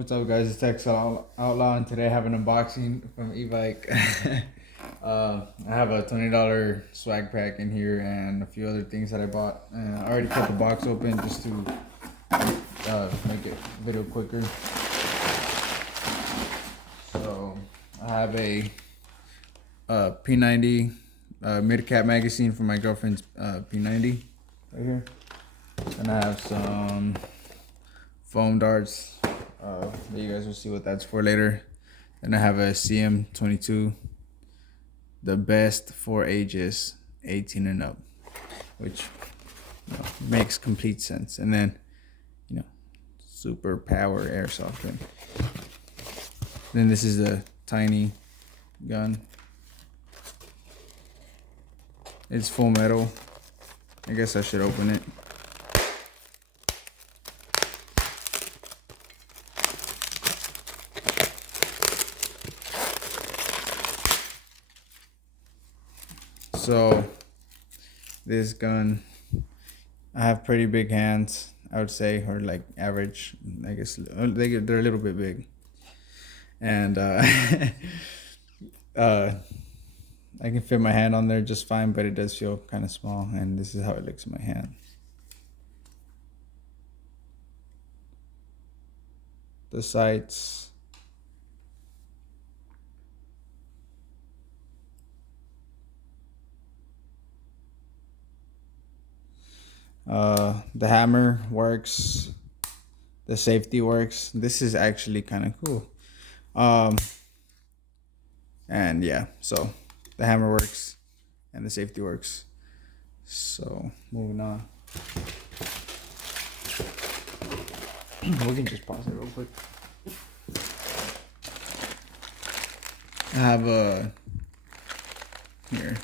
What's up, guys? It's Outlaw, and today I have an unboxing from e-bike. I have a $20 swag pack in here and a few other things that I bought. I already cut the box open just to make it video quicker. So I have a P90 mid-cap magazine for my girlfriend's P90 right here. And I have some foam darts. You guys will see what that's for later. Then I have a ZM22, the best for ages 18 and up, which makes complete sense. And then super power airsoft gun. Then this is a tiny gun. It's full metal. I guess I should open it. So this gun, I have pretty big hands, I would say, or like average. I guess they're a little bit big, and I can fit my hand on there just fine, but it does feel kind of small. And this is how it looks in my hand. The sights. The hammer works, the safety works. This is actually kind of cool. And yeah, so the hammer works and the safety works. So moving on. We can just pause it real quick. I have a here.